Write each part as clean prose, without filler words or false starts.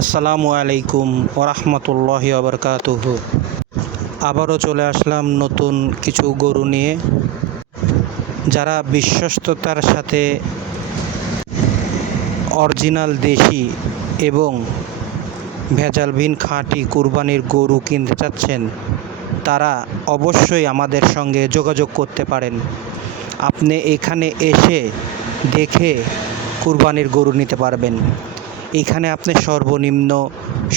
আসসালামু আলাইকুম ওরহমতুল্লাহি ওবরকাতুহু। আবারও চলে আসলাম নতুন কিছু গরু নিয়ে। যারা বিশ্বস্ততার সাথে অরিজিনাল দেশি এবং ভেজালবিহীন খাঁটি কুরবানির গরু কিনতে চাচ্ছেন, তারা অবশ্যই আমাদের সঙ্গে যোগাযোগ করতে পারেন। আপনি এখানে এসে দেখে কুরবানির গরু নিতে পারবেন। এখানে আপনি সর্বনিম্ন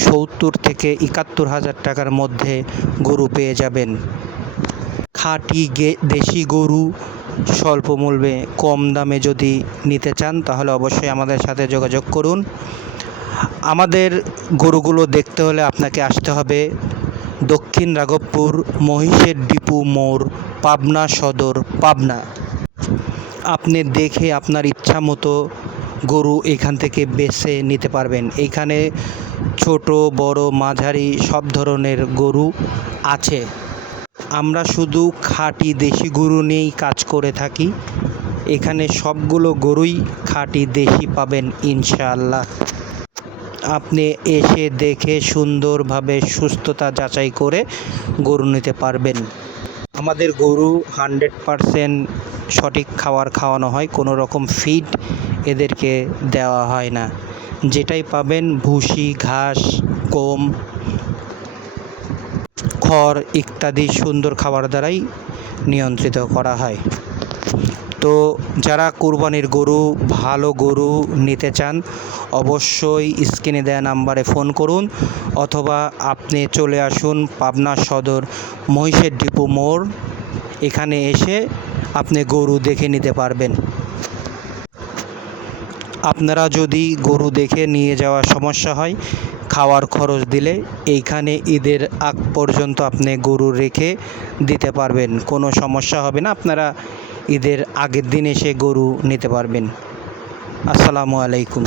৭০ থেকে ৭১,০০০ টাকার মধ্যে গরু পেয়ে যাবেন। খাঁটি দেশি গরু স্বল্প মূল্যে কম দামে যদি নিতে চান, তাহলে অবশ্যই আমাদের সাথে যোগাযোগ করুন। আমাদের গরুগুলো দেখতে হলে আপনাকে আসতে হবে দক্ষিণ রাঘবপুর মহিষের ডিপু মোড়, পাবনা সদর, পাবনা। আপনি দেখে আপনার ইচ্ছা মতো গরু এখান থেকে বেছে নিতে পারবেন। এখানে ছোট বড় মাঝারি সব ধরনের গরু আছে। আমরা শুধু খাঁটি দেশি গরু নিয়েই কাজ করে থাকি। এখানে সবগুলো গরুই খাঁটি দেশি পাবেন ইনশাআল্লাহ। আপনি এসে দেখে সুন্দরভাবে সুস্থতা যাচাই করে গরু নিতে পারবেন। আমাদের গরু 100% সঠিক খাওয়ানো হয়, কোনো রকম ফিড এদেরকে দেওয়া হয় না। যেটাই পাবেন ভুসি, ঘাস, গম, খড় ইত্যাদি সুন্দর খাবার দ্বারাই নিয়ন্ত্রিত করা হয়। তো যারা কুরবানির গরু, ভালো গরু নিতে চান, অবশ্যই স্ক্রিনে দেওয়া নাম্বারে ফোন করুন, অথবা আপনি চলে আসুন পাবনা সদর মহিষের ডিপো মোড়। এখানে এসে আপনি গরু দেখে নিতে পারবেন। আপনারা যদি গরু দেখে নিয়ে যাওয়ার সমস্যা হয়, খাওয়ার খরচ দিলে এইখানে ঈদের আগ পর্যন্ত আপনি গরু রেখে দিতে পারবেন, কোনো সমস্যা হবে না। আপনারা ঈদের আগের দিন এসে গরু নিতে পারবেন। আসসালামু আলাইকুম।